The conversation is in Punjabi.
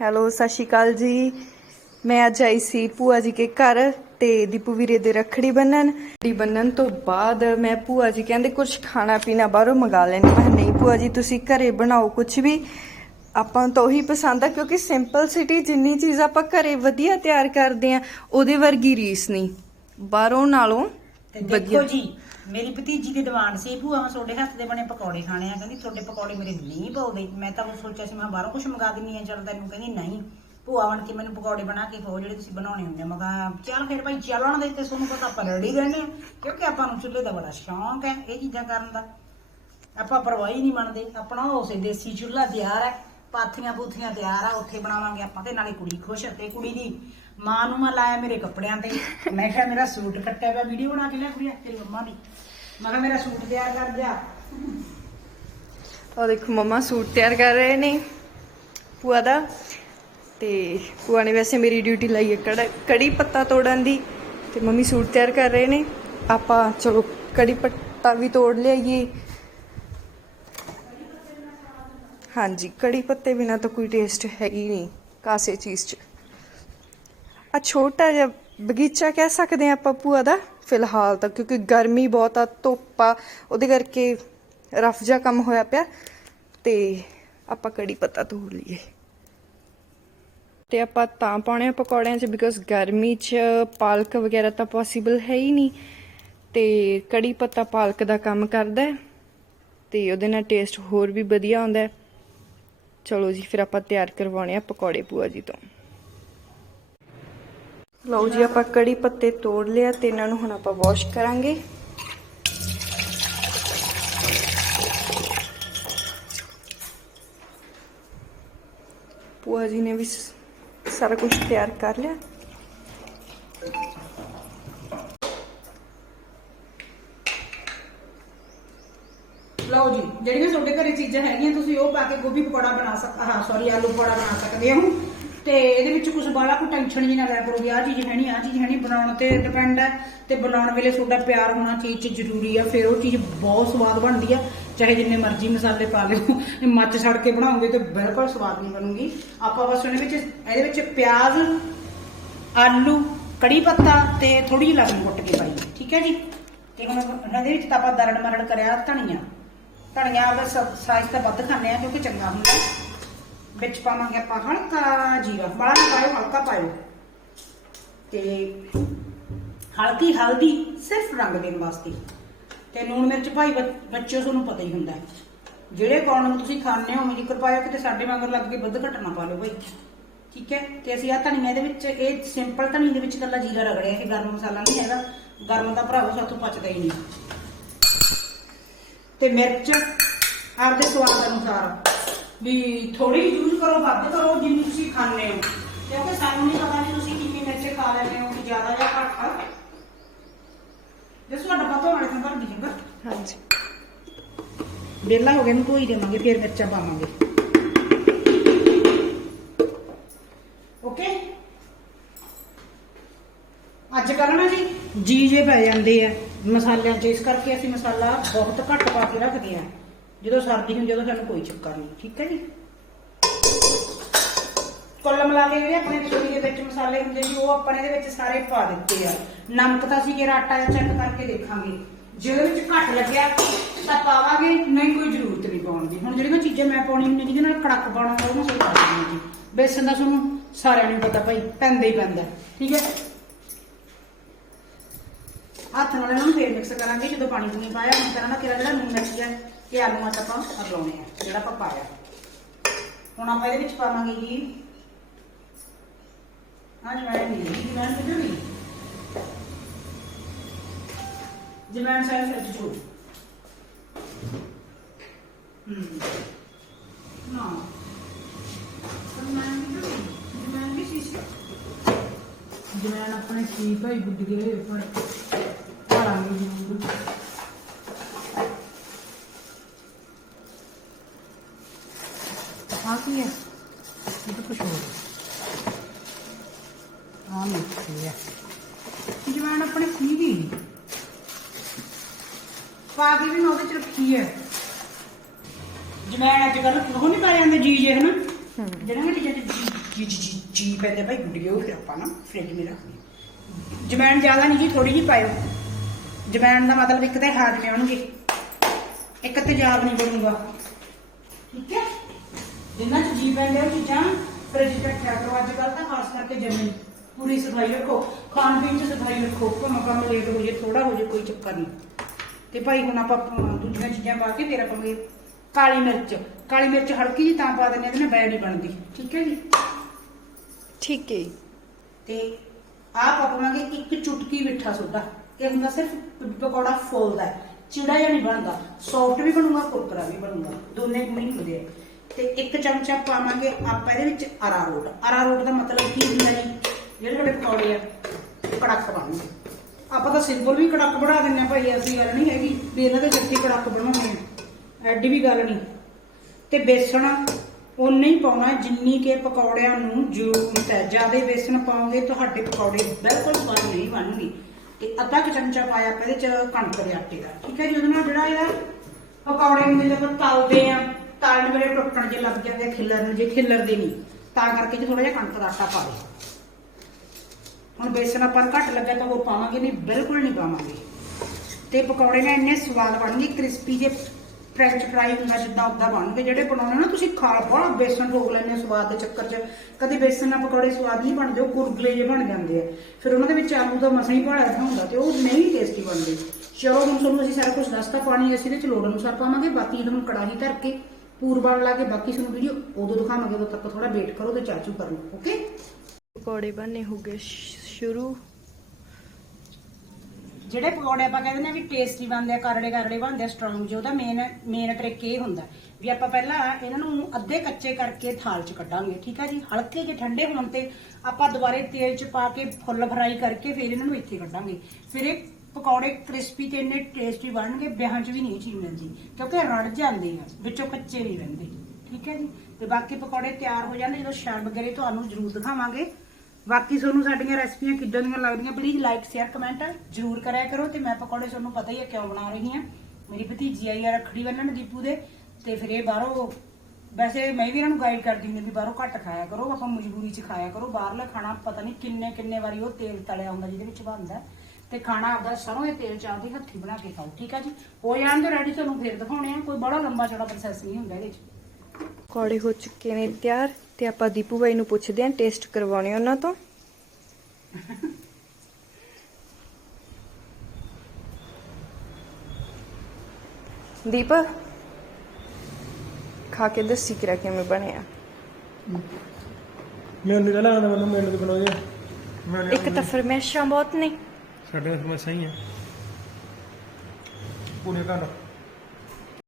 ਹੈਲੋ ਸਤਿ ਸ਼੍ਰੀ ਅਕਾਲ ਜੀ। ਮੈਂ ਅੱਜ ਆਈ ਸੀ ਭੂਆ ਜੀ ਕੇ ਘਰ ਤੇ ਦੀਪੂ ਵੀਰੇ ਦੇ ਰੱਖੜੀ ਬੰਨਣ। ਰੱਖੜੀ ਬੰਨਣ ਤੋਂ ਬਾਅਦ ਮੈਂ ਭੂਆ ਜੀ ਕਹਿੰਦੇ ਕੁਝ ਖਾਣਾ ਪੀਣਾ ਬਾਹਰੋਂ ਮੰਗਾ ਲੈਣੀ ਮੈਂ ਨਹੀਂ ਭੂਆ ਜੀ ਤੁਸੀਂ ਘਰੇ ਬਣਾਓ ਕੁਝ ਵੀ। ਆਪਾਂ ਤਾਂ ਉਹੀ ਪਸੰਦ ਆ ਕਿਉਂਕਿ ਸਿੰਪਲ ਸਿਟੀ ਜਿੰਨੀ ਚੀਜ਼ ਆਪਾਂ ਘਰੇ ਵਧੀਆ ਤਿਆਰ ਕਰਦੇ ਆ ਉਹਦੇ ਵਰਗੀ ਰੀਸ ਨਹੀਂ। ਬਾਹਰੋਂ ਨਾਲੋਂ ਦੇਖੋ ਜੀ ਮੇਰੀ ਭਤੀਜੀ ਦੀ ਡਿਮਾਂਡ ਸੀ, ਭੂਆ ਮੈਂ ਤੁਹਾਡੇ ਹੱਥ ਦੇ ਬਣੇ ਪਕੌੜੇ ਖਾਣੇ ਆ, ਕਹਿੰਦੀ ਤੁਹਾਡੇ ਪਕੌੜੇ ਮੇਰੇ ਨਹੀਂ ਪਾਉਂਦੇ ਮੈਂ ਤਾਂ ਉਹ ਸੋਚਿਆ ਸੀ, ਮੈਂ ਬਾਹਰੋਂ ਕੁਝ ਮੰਗਾ ਦਿੰਨੀ ਆ, ਚੱਲ ਤੈਨੂੰ ਕਹਿੰਦੀ ਨਹੀਂ। ਭੂਆ ਬਣ ਕੇ ਮੈਨੂੰ ਪਕੌੜੇ ਬਣਾ ਕੇ ਖਵਾਓ, ਜਿਹੜੇ ਤੁਸੀਂ ਬਣਾਉਣੇ ਹੁੰਦੇ ਆ। ਮੈਂ ਕਿਹਾ, ਚੱਲ ਫਿਰ ਭਾਈ ਚੱਲਣ ਦੇ ਤੇ ਤੁਹਾਨੂੰ ਪਤਾ ਆਪਾਂ ਰੈਡੀ ਰਹਿੰਦੇ ਆ, ਕਿਉਂਕਿ ਆਪਾਂ ਨੂੰ ਚੁੱਲ੍ਹੇ ਦਾ ਬੜਾ ਸ਼ੌਂਕ ਹੈ ਇਹ ਚੀਜ਼ਾਂ ਕਰਨ ਦਾ। ਆਪਾਂ ਪਰਵਾਹੀ ਨਹੀਂ ਮੰਨਦੇ ਆਪਣਾ ਉਸੇ ਦੇਸੀ ਚੁੱਲ੍ਹਾ ਤਿਆਰ ਹੈ। ਪਾਥੀਆਂ ਪੂਥੀਆਂ ਤਿਆਰ ਆ, ਉੱਥੇ ਬਣਾਵਾਂਗੇ ਆਪਾਂ ਤੇ ਨਾਲੇ ਕੁੜੀ ਖੁਸ਼ ਤੇ ਕੁੜੀ ਦੀ ਮਾਂ ਨੂੰ ਮੈਂ ਲਾਇਆ ਮੇਰੇ ਕੱਪੜਿਆਂ ਤੇ। ਮੈਂ ਕਿਹਾ ਮੇਰਾ ਸੂਟ ਕੱਟਿਆ ਪਿਆ, ਵੀਡੀਓ ਬਣਾ ਕੇ ਲਿਆ ਕੁੜੀਆ, ਤੇਰੀ ਮੰਮਾ ਦੀ। ਮੈਂ ਕਿਹਾ ਮੇਰਾ ਸੂਟ ਤਿਆਰ ਕਰ ਦਿਆ ਉਹ ਦੇਖੋ ਮੰਮਾ ਸੂਟ ਤਿਆਰ ਕਰ ਰਹੇ ਨੇ ਭੂਆ ਦਾ। ਤੇ ਭੂਆ ਨੇ ਵੈਸੇ ਮੇਰੀ ਡਿਊਟੀ ਲਾਈ ਹੈ ਕੜਾ- ਕੜੀ ਪੱਤਾ ਤੋੜਨ ਦੀ ਤੇ ਮੰਮੀ ਸੂਟ ਤਿਆਰ ਕਰ ਰਹੇ ਨੇ। ਆਪਾਂ ਚਲੋ ਕੜੀ ਪੱਤਾ ਵੀ ਤੋੜ ਲਿਆਈਏ। ਹਾਂਜੀ, ਕੜੀ ਪੱਤੇ ਬਿਨਾ ਤਾਂ ਕੋਈ ਟੇਸਟ ਹੈ ਹੀ ਨਹੀਂ ਕਾਸੇ ਚੀਜ਼ 'ਚ। ਆ ਛੋਟਾ ਜਿਹਾ ਬਗੀਚਾ ਕਹਿ ਸਕਦੇ ਆ ਆਪਾਂ ਭੂਆ ਦਾ ਫਿਲਹਾਲ ਤਾਂ, ਕਿਉਂਕਿ ਗਰਮੀ ਬਹੁਤ ਆ, ਧੁੱਪ ਆ, ਉਹਦੇ ਕਰਕੇ ਰਫ ਜਿਹਾ ਕੰਮ ਹੋਇਆ ਪਿਆ ਤੇ ਆਪਾਂ ਕੜੀ ਪੱਤਾ ਤੋੜ ਲਈਏ। ਤੇ ਆਪਾਂ ਤਾਂ ਪਾਉਣੇ ਆ ਪਕੌੜਿਆਂ 'ਚ ਬਿਕੋਜ਼ ਗਰਮੀ 'ਚ ਪਾਲਕ ਵਗੈਰਾ ਤਾਂ ਪੋਸੀਬਲ ਹੈ ਹੀ ਨਹੀਂ ਤੇ ਕੜੀ ਪੱਤਾ ਪਾਲਕ ਦਾ ਕੰਮ ਕਰਦਾ ਹੈ ਤੇ ਉਹਦੇ ਨਾਲ ਟੇਸਟ ਹੋਰ ਵੀ ਵਧੀਆ ਆਉਂਦਾ ਹੈ। ਚਲੋ ਜੀ, ਫਿਰ ਆਪਾਂ ਤਿਆਰ ਕਰਵਾਉਣੇ ਆ ਪਕੌੜੇ ਭੂਆ ਜੀ ਤੋਂ। ਲਓ ਜੀ, ਆਪਾਂ ਕੜੀ ਪੱਤੇ ਤੋੜ ਲਿਆ ਤੇ ਇਹਨਾਂ ਨੂੰ ਹੁਣ ਆਪਾਂ ਵਾਸ਼ ਕਰਾਂਗੇ। ਭੂਆ ਜੀ ਨੇ ਵੀ ਸਾਰਾ ਕੁਝ ਤਿਆਰ ਕਰ ਲਿਆ। ਲਓ ਜੀ, ਜਿਹੜੀਆਂ ਤੁਹਾਡੇ ਘਰੇ ਚੀਜ਼ਾਂ ਹੈਗੀਆਂ, ਤੁਸੀਂ ਉਹ ਪਾ ਕੇ ਗੋਭੀ ਪਕੌੜਾ ਬਣਾ ਸਕ ਹਾਂ ਸੌਰੀ ਆਲੂ ਪਕੌੜਾ ਬਣਾ ਸਕਦੇ ਹੋ। ਤੇ ਇਹਦੇ ਵਿੱਚ ਕੁਝ ਬਾਲਾ ਕੋਈ ਟੈਨਸ਼ਨ ਜੀ ਨਾ ਲਿਆ ਕਰੋ ਵੀ ਆਹ ਚੀਜ਼ ਹੈ ਨਹੀਂ, ਆਹ ਚੀਜ਼ ਹੈ ਨਹੀਂ, ਬਣਾਉਣ ਤੇ ਡਿਪੈਂਡ ਹੈ ਤੇ ਬਣਾਉਣ ਵੇਲੇ ਤੁਹਾਡਾ ਪਿਆਰ ਹੋਣਾ ਚੀਜ਼ 'ਚ ਜ਼ਰੂਰੀ ਆ, ਫਿਰ ਉਹ ਚੀਜ਼ ਬਹੁਤ ਸਵਾਦ ਬਣਦੀ ਆ, ਚਾਹੇ ਜਿੰਨੇ ਮਰਜ਼ੀ ਮਸਾਲੇ ਪਾ ਲਿਓ ਮੱਚ ਛੜ ਕੇ ਬਣਾਓਗੇ ਤੇ ਬਿਲਕੁਲ ਸਵਾਦ ਨਹੀਂ ਬਣੂਗੀ। ਆਪਾਂ ਬਸ ਉਹਦੇ ਵਿੱਚ, ਇਹਦੇ ਵਿੱਚ ਪਿਆਜ਼, ਆਲੂ, ਕੜੀ ਪੱਤਾ ਤੇ ਥੋੜੀ ਜਿਹੀ ਲਸਣ ਕੁੱਟ ਕੇ ਪਾਈ। ਠੀਕ ਹੈ ਜੀ? ਤੇ ਹੁਣ ਇਹਦੇ ਵਿੱਚ ਤਾਂ ਆਪਾਂ ਦਰੜ ਮਰੜ ਕਰਿਆ ਧਨੀਆ। ਧਨੀਆ ਆਪਦਾ ਸਾਈਜ਼ ਤਾਂ ਵੱਧ ਖਾਂਦੇ ਆ ਕਿਉਂਕਿ ਚੰਗਾ ਹੁੰਦਾ। ਵਿੱਚ ਪਾਵਾਂਗੇ ਆਪਾਂ ਹਲਕਾ ਜੀਰਾ ਬੜਾ ਨਾ ਪਾਇਓ, ਹਲਕਾ ਪਾਇਓ। ਤੇ ਹਲਕੀ ਹਲਦੀ ਸਿਰਫ ਰੰਗ ਦੇਣ ਵਾਸਤੇ। ਤੇ ਲੂਣ ਮਿਰਚ ਭਾਈ ਬੱਚ- ਬੱਚਿਓ ਤੁਹਾਨੂੰ ਪਤਾ ਹੀ ਹੁੰਦਾ। ਜਿਹੜੇ ਕੌਣ ਨੂੰ ਤੁਸੀਂ ਖਾਣੇ ਹੋ ਮੇਰੀ ਕਿਰਪਾ ਕਿਤੇ ਸਾਡੇ ਵਾਂਗਰ ਲੱਗ ਕੇ ਵੱਧ ਘੱਟ ਪਾ ਲਓ ਭਾਈ। ਠੀਕ ਹੈ? ਤੇ ਅਸੀਂ ਆ ਧਨੀਆ ਦੇ ਵਿੱਚ, ਇਹ ਸਿੰਪਲ ਧਨੀਏ ਦੇ ਵਿੱਚ ਕੱਲਾ ਜੀਰਾ ਰਗੜਿਆ ਇਹ ਗਰਮ ਮਸਾਲਾ ਨਹੀਂ ਹੈਗਾ। ਗਰਮ ਦਾ ਭਰਾਵੋ ਸਾਥੋਂ ਪਚਦਾ ਹੀ ਨਹੀਂ। ਤੇ ਮਿਰਚ ਆਪਦੇ ਸਵਾਦ ਅਨੁਸਾਰ। ਵੀ ਥੋੜੀ ਯੂਜ਼ ਕਰੋ, ਵੱਧ ਕਰੋ, ਜਿੰਨੀ ਤੁਸੀਂ ਖਾਣੇ ਹੋ। ਕਿਉਂਕਿ ਸਾਨੂੰ ਨਹੀਂ ਪਤਾ ਵੀ ਤੁਸੀਂ ਕਿੰਨੀ ਮਿਰਚ ਖਾ ਲੈਂਦੇ ਹੋ ਕਿ ਜ਼ਿਆਦਾ ਜਾਂ ਘੱਟ ਜੇ ਤੁਹਾਡਾ ਪਤਾ ਹੋਣਾ ਤਾਂ ਭਰ ਦੀ ਹਾਂਜੀ। ਵਿਹਲਾ ਹੋ ਗਿਆ ਨੂੰ ਧੋਈ ਦੇਵਾਂਗੇ, ਫਿਰ ਮਿਰਚਾਂ ਪਾਵਾਂਗੇ ਓਕੇ ਅੱਜ ਕੱਲ੍ਹ ਨਾ ਜੀ? ਜੀ ਜੇ ਪੈ ਜਾਂਦੇ ਆ। ਮਸਾਲਿਆਂ 'ਚ ਇਸ ਕਰਕੇ ਅਸੀਂ ਮਸਾਲਾ ਬਹੁਤ ਘੱਟ ਪਾ ਕੇ ਰੱਖਦੇ ਆ। ਜਦੋਂ ਸਰਦੀ ਹੁੰਦੀ ਉਦੋਂ ਸਾਨੂੰ ਕੋਈ ਚੱਕਰ ਨਹੀਂ, ਠੀਕ ਹੈ ਜੀ? ਕੁੱਲ ਮਿਲਾ ਕੇ ਜਿਹੜੇ ਆਪਣੇ ਰਸੋਈ ਦੇ ਵਿੱਚ ਮਸਾਲੇ ਹੁੰਦੇ ਜੀ, ਉਹ ਆਪਾਂ ਇਹਦੇ ਵਿੱਚ ਸਾਰੇ ਪਾ ਦਿੱਤੇ ਆ। ਨਮਕ ਤਾਂ ਅਸੀਂ ਕਿਹੜਾ ਆਟਾ ਚੈੱਕ ਕਰਕੇ ਦੇਖਾਂਗੇ। ਜੇ ਉਹਦੇ ਵਿੱਚ ਘੱਟ ਲੱਗਿਆ, ਤਾਂ ਪਾਵਾਂਗੇ, ਨਹੀਂ ਕੋਈ ਜ਼ਰੂਰਤ ਨਹੀਂ ਪਾਉਣ ਦੀ। ਹੁਣ ਜਿਹੜੀਆਂ ਚੀਜ਼ਾਂ ਮੈਂ ਪਾਉਣੀ ਹੁੰਦੀ ਜਿਹਦੇ ਨਾਲ ਕੜਕ ਪਾਉਣਾ ਹੁੰਦਾ ਉਹ ਮੈਂ ਸਹੀ ਪਾ ਦਿੰਦੀ ਜੀ। ਬੇਸਨ ਦਾ ਤੁਹਾਨੂੰ ਸਾਰਿਆਂ ਨੂੰ ਪਤਾ ਭਾਈ, ਪੈਂਦਾ ਹੀ ਪੈਂਦਾ, ਠੀਕ ਹੈ? ਹੱਥ ਨਾਲ ਇਹਨਾਂ ਨੂੰ ਫੇਰ ਮਿਕਸ ਕਰਾਂਗੇ, ਜਦੋਂ ਪਾਣੀ ਪੂਣੀ ਪਾਇਆ, ਹੁਣ ਕਰਾਂਗਾ ਕਿਹੜਾ ਜਿਹੜਾ ਲੂਣ ਮਿਰਚ ਹੈ, ਇਹ ਆਲੂਆਂ ਚ ਆਪਾਂ ਰਲਾਉਣੇ ਆ, ਜਿਹੜਾ ਆਪਾਂ ਪਾਇਆ। ਹੁਣ ਆਪਾਂ ਇਹਦੇ ਵਿੱਚ ਪਾਵਾਂਗੇ ਜੀ। ਅੱਜ ਮੈਂ ਨਹੀਂ ਜਮੈਨ ਕਿੱਥੇ ਨਹੀਂ ਜਮੈਨ ਸਾਈਜ਼ ਵਿੱਚ ਜੂ ਹਮ ਨਾ। ਜਮੈਨ ਕਿੱਥੇ ਨਹੀਂ ਜਮੈਨ ਵੀ ਸੀ? ਜਮੈਨ ਆਪਣੇ ਸੀ ਭਾਈ ਗੁੱਡ ਗਏ ਪਰ ਪਾਲਾਂਗੇ ਜ਼ਰੂਰ ਆ ਕੀ ਹੈ ਇਹ ਤਾਂ ਕੁਝ ਹੋਰ ਆ ਮਿੱਠੀ ਹੈ ਜਵਾਨ ਆਪਣੇ ਕੀ ਵੀ ਪਾ ਕੇ ਵੀ ਮੈਂ ਉਹਦੇ ਚ ਰੱਖੀ ਹੈ। ਜਮੈਣ ਅੱਜ ਕੱਲ ਉਹ ਨਹੀਂ ਪਾ ਜਾਂਦੇ ਜੀ ਜੇ ਹਨਾ? ਜਿਹੜਾ ਵੀ ਜੀ ਜੀ ਜੀ ਜੀ ਪੈਂਦੇ ਭਾਈ ਗੁੱਡ ਫਿਰ ਆਪਾਂ ਨਾ ਫ੍ਰਿਜ ਮੇ ਰੱਖ ਜਮੈਣ ਜ਼ਿਆਦਾ ਨਹੀਂ ਜੀ ਥੋੜੀ ਜਿਹੀ ਪਾਇਓ। ਜਮੈਣ ਦਾ ਮਤਲਬ ਇੱਕ ਤੇ ਹਾਜ਼ਮੇ ਆਉਣਗੇ। ਇੱਕ ਤੇਜ਼ਾਬ ਨਹੀਂ ਬਣੂਗਾ। ਠੀਕ ਹੈ? ਜਿੰਨਾ ਚ ਜੀ ਪੈਂਦੇ ਉਹ ਚੀਜ਼ਾਂ ਫ੍ਰਿਜ ਚ ਰੱਖਿਆ ਕਰੋ। ਅੱਜ ਕੱਲ ਤਾਂ ਖਾਸ ਕਰਕੇ ਜਮੀਨ ਪੂਰੀ ਸਫ਼ਾਈ ਰੱਖੋ। ਖਾਣ ਪੀਣ ਚ ਸਫ਼ਾਈ ਰੱਖੋ। ਭਾਵੇਂ ਕੰਮ ਲੇਟ ਹੋ ਜੇ ਥੋੜਾ ਹੋ ਜੇ, ਕੋਈ ਚੱਕਰ ਨਹੀਂ। ਤੇ ਭਾਈ ਹੁਣ ਆਪਾਂ ਅਮ, ਦੂਜੀਆਂ ਚੀਜ਼ਾਂ ਪਾ ਕੇ ਆਪਾਂ ਵੀ ਕਾਲੀ ਮਿਰਚ ਕਾਲੀ ਮਿਰਚ ਹਲਕੀ ਜੀ ਤਾਂ ਪਾ ਦਿੰਦੇ ਆ ਇਹਦੇ ਨਾਲ ਬੈ ਨਹੀਂ ਬਣਦੀ ਠੀਕ ਹੈ ਜੀ ਠੀਕ ਹੈ ਜੀ। ਤੇ ਆਹ ਪਾ ਪਾਵਾਂਗੇ ਇੱਕ ਚੁਟਕੀ ਮਿੱਠਾ ਸੋਡਾ ਇਹ ਹੁੰਦਾ ਸਿਰਫ ਪ- ਪਕੌੜਾ ਫੁੱਲਦਾ ਹੈ। ਚਿੜਾ ਜਿਹਾ ਨਹੀਂ ਬਣਦਾ ਸੌਫਟ ਵੀ ਬਣੂਗਾ ਕੁਰਕਰਾ ਵੀ ਬਣੂਗਾ ਦੋਨੇ ਗੁਣ ਹੀ ਹੁੰਦੇ ਆ ਤੇ ਇੱਕ ਚਮਚਾ ਪਾਵਾਂਗੇ ਆਪਾਂ ਇਹਦੇ ਵਿੱਚ ਅਰਾਰੋਟ ਅਰਾਰੋਟ ਦਾ ਮਤਲਬ ਕੀ ਹੁੰਦਾ ਜੀ ਜਿਹੜੇ ਸਾਡੇ ਪਕੌੜੇ ਆ ਕੜਕ ਬਣਨਗੇ ਆਪਾਂ ਤਾਂ ਸਿੰਪਲ ਵੀ ਕੜਕ ਬਣਾ ਦਿੰਨੇ ਆ ਭਾਈ ਐਸੀ ਗੱਲ ਨਹੀਂ ਹੈਗੀ ਵੀ ਇਹਨਾਂ ਦੇ ਜੱਤੀ ਕੜਕ ਬਣਾਉਣੇ ਆ। ਐਡੀ ਵੀ ਗੱਲ ਨਹੀਂ। ਤੇ ਬੇਸਣ ਉਨਾ ਹੀ ਪਾਉਣਾ ਜਿੰਨੀ ਕਿ ਪਕੌੜਿਆਂ ਨੂੰ ਜ਼ਰੂਰਤ ਹੈ। ਜ਼ਿਆਦਾ ਬੇਸਣ ਪਾਓਗੇ ਤੁਹਾਡੇ ਪਕੌੜੇ ਬਿਲਕੁਲ ਸਵਾਦ ਨਹੀਂ ਬਣਨਗੇ। ਤੇ ਅੱਧਾ ਕੁ ਚਮਚਾ ਪਾਇਆ ਆਪਾਂ ਇਹਦੇ ਚ ਕਣਕ ਦੇ ਆਟੇ ਦਾ। ਠੀਕ ਹੈ ਜੀ ਉਹਦੇ ਨਾਲ ਜਿਹੜਾ ਇਹਦਾ ਪਕੌੜੇ ਨੂੰ ਜਦੋਂ ਤਲਦੇ ਆ ਤਲਣ ਵੇਲੇ ਟੁੱਟਣ ਜੇ ਲੱਗ ਜਾਂਦੇ ਆ, ਖਿੱਲਰਨ ਜੇ ਖਿੱਲਰਦੇ ਨਹੀਂ। ਤਾਂ ਕਰਕੇ ਥੋੜਾ ਜਿਹਾ ਕਣਕ ਦਾ ਆਟਾ ਪਾ ਦਿਓ ਹੁਣ ਬੇਸਣ ਆਪਾਂ ਨੂੰ ਘੱਟ ਲੱਗਾ ਤਾਂ ਉਹ ਪਾਵਾਂਗੇ ਨਹੀਂ, ਬਿਲਕੁਲ ਨਹੀਂ ਪਾਵਾਂਗੇ। ਤੇ ਪਕੌੜੇ ਨਾ ਇੰਨੇ ਸਵਾਦ ਬਣਨਗੇ, ਕ੍ਰਿਸਪੀ ਜੇ ਫ੍ਰੈਂਚ ਫਰਾਈ ਹੁੰਦਾ ਜਿੱਦਾਂ ਉਦਾਂ ਬਣਨਗੇ, ਜਿਹੜੇ ਬਣਾਉਣੇ ਨਾ ਤੁਸੀਂ ਖਾ ਬੜਾ ਬੇਸਣ ਠੋਕ ਲੈਂਦੇ ਸਵਾਦ ਦੇ ਚੱਕਰ 'ਚ। ਕਦੇ ਬੇਸਣ ਨਾਲ ਪਕੌੜੇ ਸਵਾਦ ਨਹੀਂ ਬਣਦੇ, ਉਹ ਕੁਰਗਲੇ ਜੇ ਬਣ ਜਾਂਦੇ ਆ। ਫਿਰ ਉਹਨਾਂ ਦੇ ਵਿੱਚ ਆਲੂ ਦਾ ਮਸਾਂ ਹੀ ਭਾੜਾ ਹੁੰਦਾ ਤੇ ਉਹ ਨਹੀਂ ਟੇਸਟੀ ਬਣਦੇ। ਚਲੋ ਹੁਣ ਤੁਹਾਨੂੰ ਅਸੀਂ ਸਾਰਾ ਕੁਝ ਦੱਸਤਾ, ਪਾਣੀ ਅਸੀਂ ਇਹਦੇ ਚ ਲੋੜ ਅਨੁਸਾਰ ਪਾਵਾਂਗੇ, ਬਾਕੀ ਜਦੋਂ ਕੜਾਹੀ ਧਰ ਕੇ ਪੂਰਬਾ ਲਾ ਕੇ ਬਾਕੀ ਤੁਹਾਨੂੰ ਵੀਡੀਓ ਉਦੋਂ ਦਿਖਾਵਾਂਗੇ, ਉਦੋਂ ਤੱਕ ਥੋੜਾ ਵੇਟ ਕਰੋ ਤੇ ਚਾਚੂ ਕਰ ਲਓ ਓਕੇ ਪਕੌੜੇ ਬਣਨੇ ਹੋ ਗਏ ਸ਼ੁਰੂ। ਜਿਹੜੇ ਪਕੌੜੇ ਆਪਾਂ ਕਹਿੰਦੇ ਨੇ ਵੀ ਟੇਸਟੀ ਬਣਦੇ ਆ, ਕਰੜੇ ਕਰੜੇ ਬਣਦੇ ਆ ਸਟਰੋਂਗ ਜਿਹੇ, ਉਹਦਾ ਮੇਨ ਮੇਨ ਟ੍ਰਿਕ ਇਹ ਹੁੰਦਾ ਵੀ ਆਪਾਂ ਪਹਿਲਾਂ ਇਹਨਾਂ ਨੂੰ ਅੱਧੇ ਕੱਚੇ ਕਰਕੇ ਥਾਲ 'ਚ ਕੱਢਾਂਗੇ, ਠੀਕ ਆ ਜੀ? ਹਲਕੇ ਜਿਹੇ ਠੰਡੇ ਹੋਣ ਤੇ ਆਪਾਂ ਦੁਬਾਰੇ ਤੇਲ 'ਚ ਪਾ ਕੇ ਫੁੱਲ ਫਰਾਈ ਕਰਕੇ ਫਿਰ ਇਹਨਾਂ ਨੂੰ ਇੱਥੇ ਕੱਢਾਂਗੇ। ਫਿਰ ਇਹ ਪਕੌੜੇ ਕ੍ਰਿਸਪੀ ਤੇ ਇੰਨੇ ਟੇਸਟੀ ਬਣਨਗੇ, ਵਿਆਹਾਂ 'ਚ ਵੀ ਨਹੀਂ ਇਹ ਚੀਜ਼ ਮਿਲਦੀ, ਕਿਉਂਕਿ ਰੜ ਜਾਂਦੇ ਆ, ਵਿੱਚੋਂ ਕੱਚੇ ਨਹੀਂ ਰਹਿੰਦੇ, ਠੀਕ ਹੈ ਜੀ? ਤੇ ਬਾਕੀ ਪਕੌੜੇ ਤਿਆਰ ਹੋ ਜਾਂਦੇ, ਜਦੋਂ ਸ਼ਾਮ ਵਗੈਰੇ ਤੁਹਾਨੂੰ ਜ਼ਰੂਰ ਦਿਖਾਵਾਂਗੇ। ਬਾਕੀ ਤੁਹਾਨੂੰ ਸਾਡੀਆਂ ਰੈਸਪੀਆਂ ਕਿੱਦਾਂ ਦੀਆਂ ਲੱਗਦੀਆਂ ਪਲੀਜ਼ ਲਾਈਕ ਸ਼ੇਅਰ ਕਮੈਂਟ ਜ਼ਰੂਰ ਕਰਿਆ ਕਰੋ ਤੇ ਮੈਂ ਪਕੌੜੇ ਤੁਹਾਨੂੰ ਪਤਾ ਹੀ ਹੈ ਕਿਉਂ ਬਣਾ ਰਹੀ ਹਾਂ। ਮੇਰੀ ਭਤੀਜੀ ਆਈ ਆ ਰੱਖੜੀ ਬੰਨਣ ਦੀਪੂ ਦੇ ਤੇ ਫਿਰ ਇਹ ਬਾਹਰੋਂ ਵੈਸੇ ਮੈਂ ਵੀ ਇਹਨਾਂ ਨੂੰ ਗਾਈਡ ਕਰਦੀ ਹੁੰਦੀ ਵੀ ਬਾਹਰੋਂ ਘੱਟ ਖਾਇਆ ਕਰੋ, ਆਪਾਂ ਮਜਬੂਰੀ 'ਚ ਖਾਇਆ ਕਰੋ। ਬਾਹਰਲਾ ਖਾਣਾ ਪਤਾ ਨਹੀਂ ਕਿੰਨੇ ਕਿੰਨੇ ਵਾਰੀ ਉਹ ਤੇਲ ਤਲਿਆ ਹੁੰਦਾ ਜਿਹਦੇ ਵਿੱਚ ਬਣਦਾ। ਤੇ ਖਾਣਾ ਆਪਦਾ ਸਰੋਂ ਦੇ ਤੇਲ 'ਚ ਆਪਦੀ ਹੱਥੀ ਬਣਾ ਕੇ ਖਾਓ, ਠੀਕ ਆ ਜੀ? ਹੋ ਜਾਣ ਦੇ ਰੈਡੀ ਤੁਹਾਨੂੰ ਫਿਰ ਦਿਖਾਉਣੇ ਆ। ਕੋਈ ਬੜਾ ਲੰਬਾ ਚੌੜਾ ਪ੍ਰੋਸੈਸ ਨਹੀਂ ਹੁੰਦਾ ਇਹਦੇ 'ਚ। ਪਕੌੜੇ ਹੋ ਚੁੱਕੇ ਨੇ ਤਿਆਰ ਤੇ ਆਪਾਂ ਦੀਪੂ ਬਾਈ ਨੂੰ ਪੁੱਛਦੇ ਆਂ ਟੇਸਟ ਕਰਵਾਉਣੇ ਉਹਨਾਂ ਤੋਂ। ਦੀਪ ਖਾ ਕੇ ਦੱਸੀ ਕਿਰਾ ਕਿਵੇਂ ਬਣਿਆ ਮੈਨੂੰ ਨਹੀਂ ਲੱਗਦਾ ਮੈਨੂੰ ਮੈਨੂੰ ਤੇ ਬਣਾਉਂਦੇ ਮੈਂ ਇੱਕ ਤਾਂ ਫਰਮੈਸ਼ਾਂ ਬਹੁਤ ਨੇ। ਸਾਡੇ ਮੈਂ ਸਹੀ ਹੈ ਪੂਰੇ ਘੰਟਾ